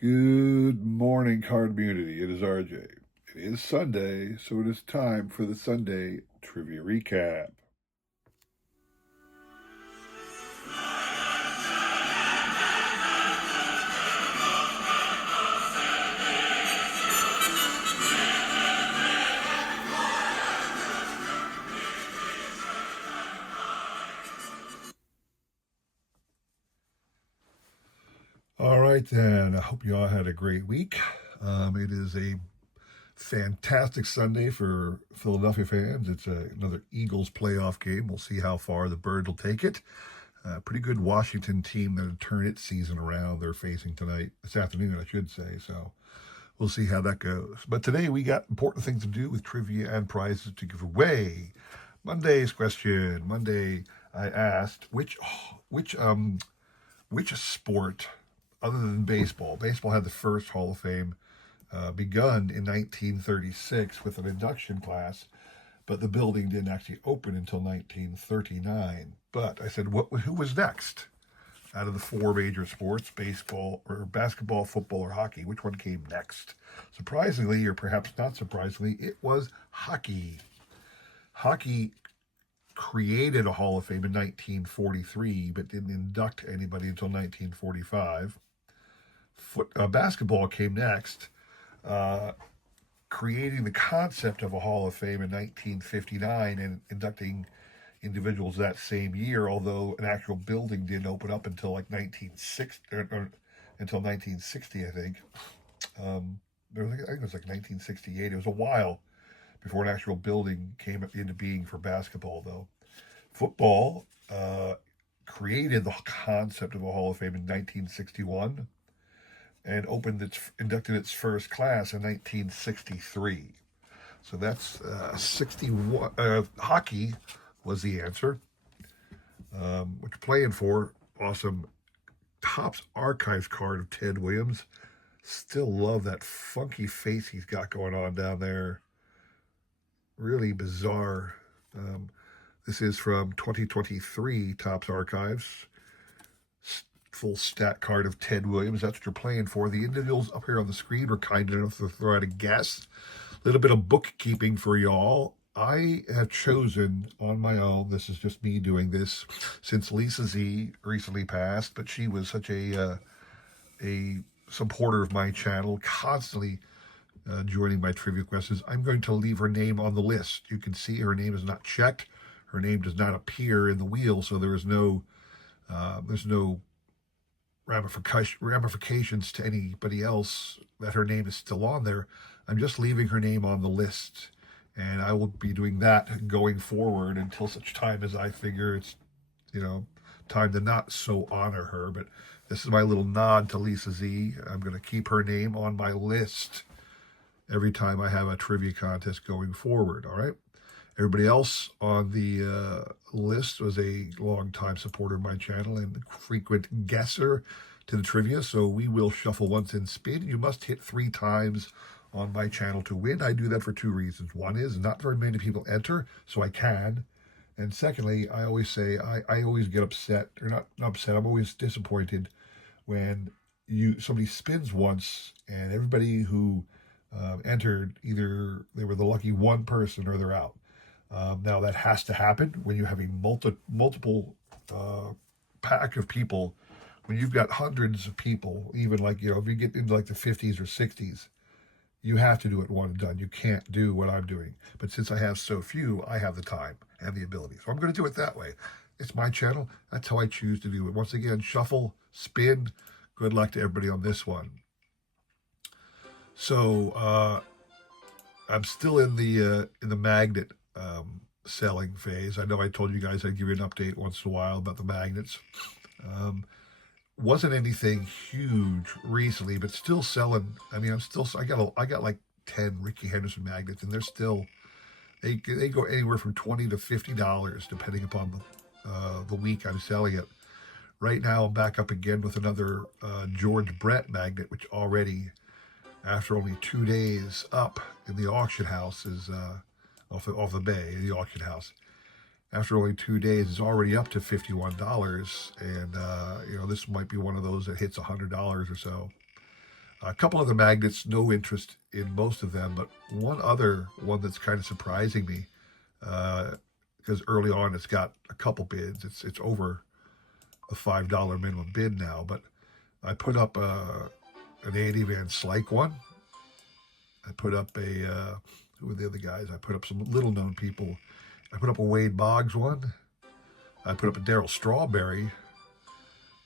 Good morning, card community. It is RJ. It is Sunday, so it is time for the Sunday Trivia Recap. All right, then. I hope you all had a great week. It is a fantastic Sunday for Philadelphia fans. It's another Eagles playoff game. We'll see how far the Birds will take it. Pretty good Washington team that'll turn its season around. They're facing tonight, this afternoon, I should say. So we'll see how that goes. But today we got important things to do with trivia and prizes to give away. Monday's question. Monday I asked which sport other than baseball. Baseball had the first Hall of Fame begun in 1936 with an induction class, but the building didn't actually open until 1939. But I said, who was next? Out of the four major sports, baseball or basketball, football, or hockey, which one came next? Surprisingly, or perhaps not surprisingly, it was hockey. Hockey created a Hall of Fame in 1943, but didn't induct anybody until 1945. Basketball came next, uh, creating the concept of a Hall of Fame in 1959 and inducting individuals that same year, although an actual building didn't open up until like 1960, or until 1960, I think. I think it was like 1968. It was a while before an actual building came into being for basketball, though. Football created the concept of a Hall of Fame in 1961 and inducted its first class in 1963. So that's 61. Hockey was the answer. What you're playing for? Awesome. Topps Archives card of Ted Williams. Still love that funky face he's got going on down there. Really bizarre. This is from 2023 Topps Archives. Full stat card of Ted Williams. That's what you're playing for. The individuals up here on the screen were kind enough to throw out a guess. A little bit of bookkeeping for y'all. I have chosen on my own, this is just me doing this, since Lisa Z recently passed, but she was such a supporter of my channel, constantly joining my trivia questions. I'm going to leave her name on the list. You can see her name is not checked. Her name does not appear in the wheel, so there's no ramifications to anybody else that her name is still on there. I'm just leaving her name on the list, and I will be doing that going forward until such time as I figure it's, time to not so honor her. But this is my little nod to Lisa Z. I'm going to keep her name on my list every time I have a trivia contest going forward. All right. Everybody else on the list was a longtime supporter of my channel and frequent guesser to the trivia. So we will shuffle once in spin. You must hit 3 times on my channel to win. I do that for 2 reasons. One is not very many people enter, so I can. And secondly, I always say I always get upset, or not upset, I'm always disappointed when somebody spins once and everybody who entered, either they were the lucky one person or they're out. Now that has to happen when you have a multiple pack of people. When you've got hundreds of people, even if you get into like the 50s or 60s, you have to do it one and done. You can't do what I'm doing. But since I have so few, I have the time and the ability. So I'm going to do it that way. It's my channel. That's how I choose to do it. Once again, shuffle, spin. Good luck to everybody on this one. So I'm still in the magnet selling phase. I know I told you guys I'd give you an update once in a while about the magnets. Wasn't anything huge recently, but still selling. I mean, I got like 10 Ricky Henderson magnets, and they're still they go anywhere from $20 to $50 depending upon the week I'm selling it. Right now, I'm back up again with another George Brett magnet, which already, after only 2 days up in the auction house, is off the bay, the auction house. After only 2 days, is already up to $51, and this might be one of those that hits $100 or so. A couple of the magnets, no interest in most of them, but one other one that's kind of surprising me, because early on it's got a couple bids. It's over a $5 minimum bid now, but I put up an Andy Van Slyke one. I put up who were the other guys? I put up some little known people. I put up a Wade Boggs one. I put up a Darryl Strawberry.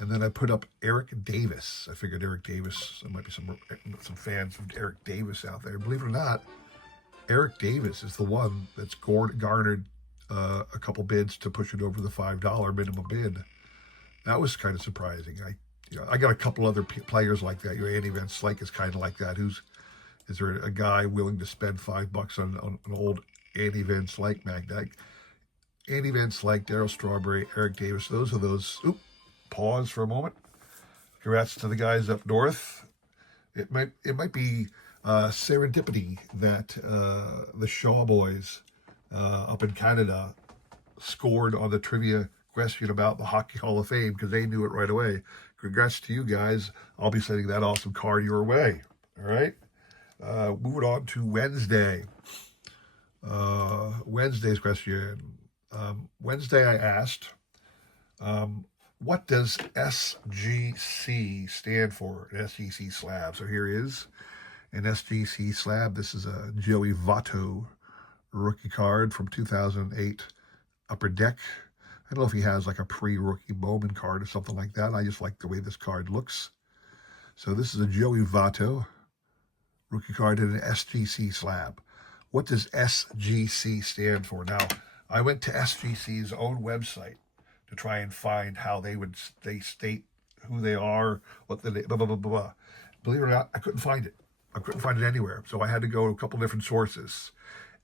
And then I put up Eric Davis. I figured Eric Davis, there might be some fans of Eric Davis out there. Believe it or not, Eric Davis is the one that's garnered a couple bids to push it over the $5 minimum bid. That was kind of surprising. I got a couple other players like that. Andy Van Slyke is kind of like that. Is there a guy willing to spend $5 on an old Andy Van Slyke magnet? Andy Van Slyke, Darryl Strawberry, Eric Davis. Those are those. Pause for a moment. Congrats to the guys up north. It might be serendipity that the Shaw boys up in Canada scored on the trivia question about the Hockey Hall of Fame, because they knew it right away. Congrats to you guys. I'll be sending that awesome card your way. All right. Moving on to Wednesday. Wednesday's question. Wednesday I asked, what does SGC stand for? An SGC slab. So here is an SGC slab. This is a Joey Votto rookie card from 2008 Upper Deck. I don't know if he has like a pre-rookie Bowman card or something like that. I just like the way this card looks. So this is a Joey Votto rookie card in an SGC slab. What does SGC stand for? Now, I went to SGC's own website to try and find how they state who they are, what the blah, blah, blah, blah, blah. Believe it or not, I couldn't find it. I couldn't find it anywhere. So I had to go to a couple different sources.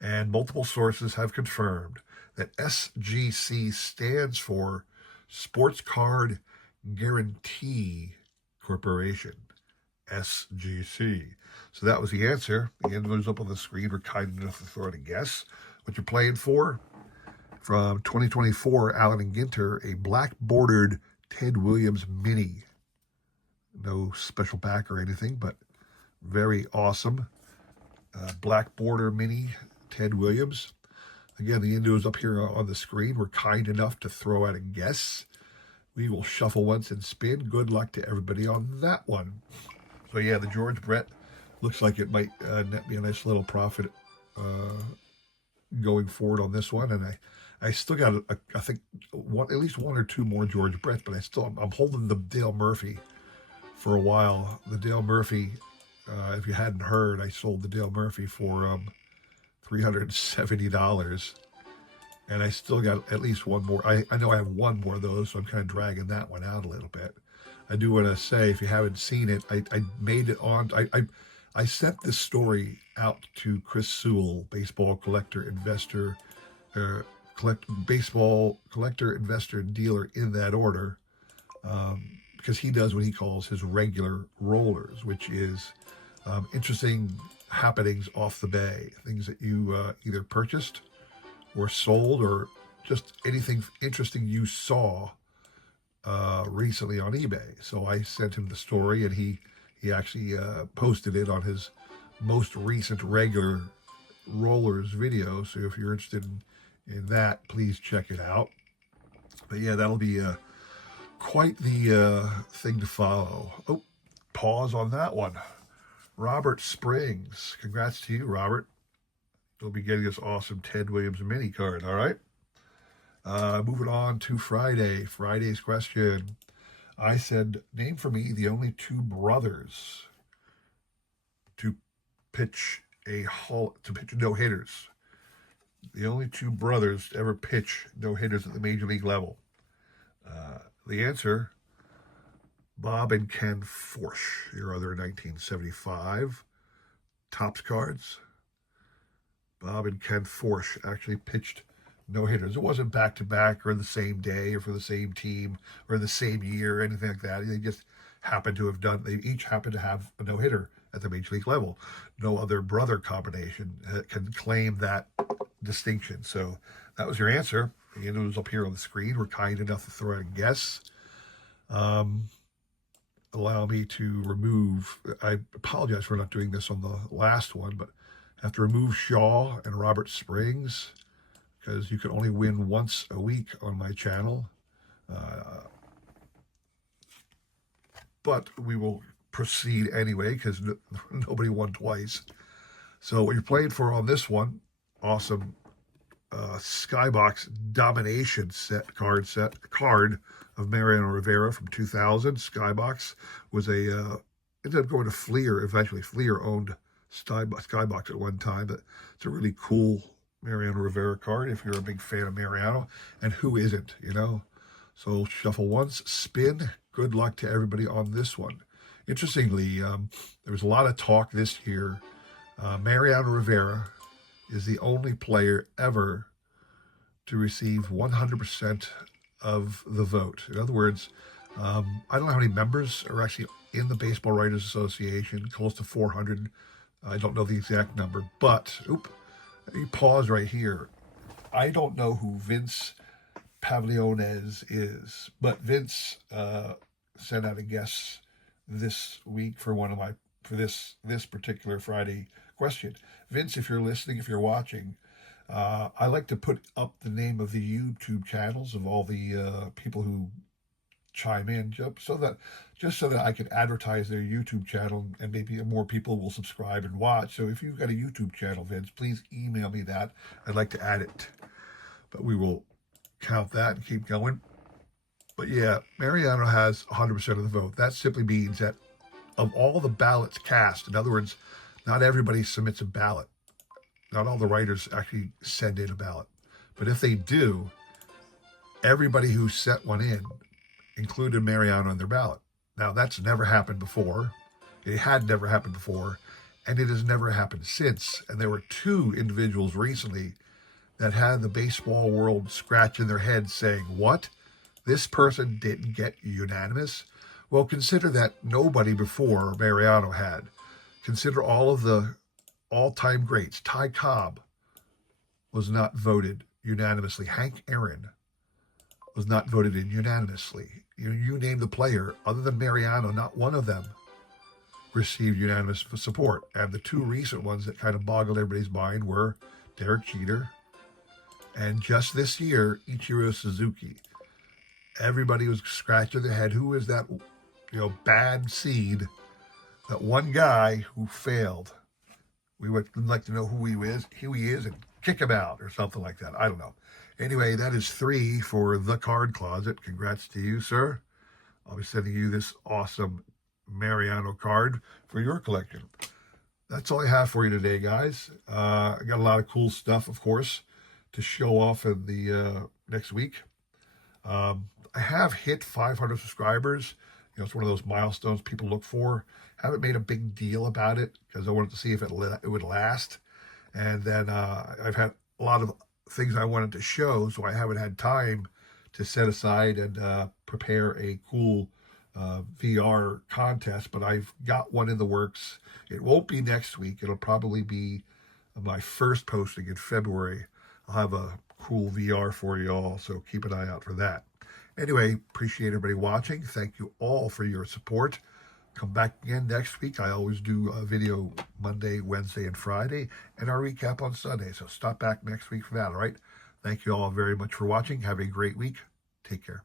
And multiple sources have confirmed that SGC stands for Sports Card Guarantee Corporation. SGC. So that was the answer. The end was up on the screen. We're kind enough to throw it a guess. What you're playing for? From 2024, Allen and Ginter, a black bordered Ted Williams mini. No special back or anything, but very awesome. Black border mini Ted Williams. Again, the Indo is up here on the screen. We're kind enough to throw out a guess. We will shuffle once and spin. Good luck to everybody on that one. So yeah, the George Brett looks like it might net me a nice little profit going forward on this one. And I still got, I think, at least one or two more George Brett, but I'm holding the Dale Murphy for a while. The Dale Murphy, if you hadn't heard, I sold the Dale Murphy for $370. And I still got at least one more. I know I have one more of those, so I'm kind of dragging that one out a little bit. I do want to say, if you haven't seen it, I made it on. I sent this story out to Chris Sewell, baseball collector, investor, baseball collector, investor, and dealer in that order, because he does what he calls his regular rollers, which is interesting happenings off the bay, things that you either purchased or sold, or just anything interesting you saw recently on eBay. So I sent him the story, and he actually posted it on his most recent regular rollers video. So if you're interested in that, please check it out. But yeah, that'll be quite the thing to follow. Oh, pause on that one. Robert Springs. Congrats to you, Robert. You'll be getting this awesome Ted Williams mini card, all right? Moving on to Friday. Friday's question. I said, name for me the only two brothers to pitch no-hitters. The only two brothers to ever pitch no-hitters at the major league level. The answer, Bob and Ken Forsch, your other 1975 Topps cards. Bob and Ken Forsch actually pitched no-hitters. It wasn't back-to-back or the same day or for the same team or the same year or anything like that. They just happened to have they each happened to have a no-hitter at the major league level. No other brother combination can claim that distinction. So that was your answer. Again, it was up here on the screen. We're kind enough to throw out a guess. allow me to remove, I apologize for not doing this on the last one, but I have to remove Shaw and Robert Springs because you can only win once a week on my channel. But we will proceed anyway because nobody won twice. So what you're playing for on this one, awesome Skybox Domination card of Mariano Rivera from 2000. Skybox was ended up going to Fleer eventually. Fleer owned Skybox at one time, but it's a really cool Mariano Rivera card if you're a big fan of Mariano, and who isn't, you know? So shuffle once, spin. Good luck to everybody on this one. Interestingly, there was a lot of talk this year. Mariano Rivera is the only player ever to receive 100% of the vote. In other words, I don't know how many members are actually in the Baseball Writers Association, close to 400. I don't know the exact number, but, let me pause right here. I don't know who Vince Pavliones is, but Vince sent out a guess this week for this particular Friday question. Vince, if you're listening, if you're watching, I like to put up the name of the YouTube channels of all the people who chime in, just so that I can advertise their YouTube channel and maybe more people will subscribe and watch. So if you've got a YouTube channel, Vince, please email me that. I'd like to add it, but we will count that and keep going. But yeah, Mariano has 100% of the vote. That simply means that of all the ballots cast, in other words, not everybody submits a ballot. Not all the writers actually send in a ballot. But if they do, everybody who sent one in included Mariano on their ballot. Now, that's never happened before. It had never happened before, and it has never happened since. And there were two individuals recently that had the baseball world scratching their heads saying, what? This person didn't get unanimous? Well, consider that nobody before Mariano had. Consider all of the all-time greats. Ty Cobb was not voted unanimously. Hank Aaron was not voted in unanimously. You name the player, other than Mariano, not one of them received unanimous support. And the two recent ones that kind of boggled everybody's mind were Derek Jeter and just this year, Ichiro Suzuki. Everybody was scratching their head. Who is that, bad seed? That one guy who failed. We would like to know who he is, and kick him out or something like that. I don't know. Anyway, that is 3 for The Card Closet. Congrats to you, sir. I'll be sending you this awesome Mariano card for your collection. That's all I have for you today, guys. I got a lot of cool stuff, of course, to show off in the next week. I have hit 500 subscribers. It's one of those milestones people look for. Haven't made a big deal about it because I wanted to see if it would last. And then I've had a lot of things I wanted to show, so I haven't had time to set aside and prepare a cool VR contest. But I've got one in the works. It won't be next week. It'll probably be my first posting in February. I'll have a cool VR for you all, so keep an eye out for that. Anyway, appreciate everybody watching. Thank you all for your support. Come back again next week. I always do a video Monday, Wednesday, and Friday, and our recap on Sunday. So stop back next week for that, all right? Thank you all very much for watching. Have a great week. Take care.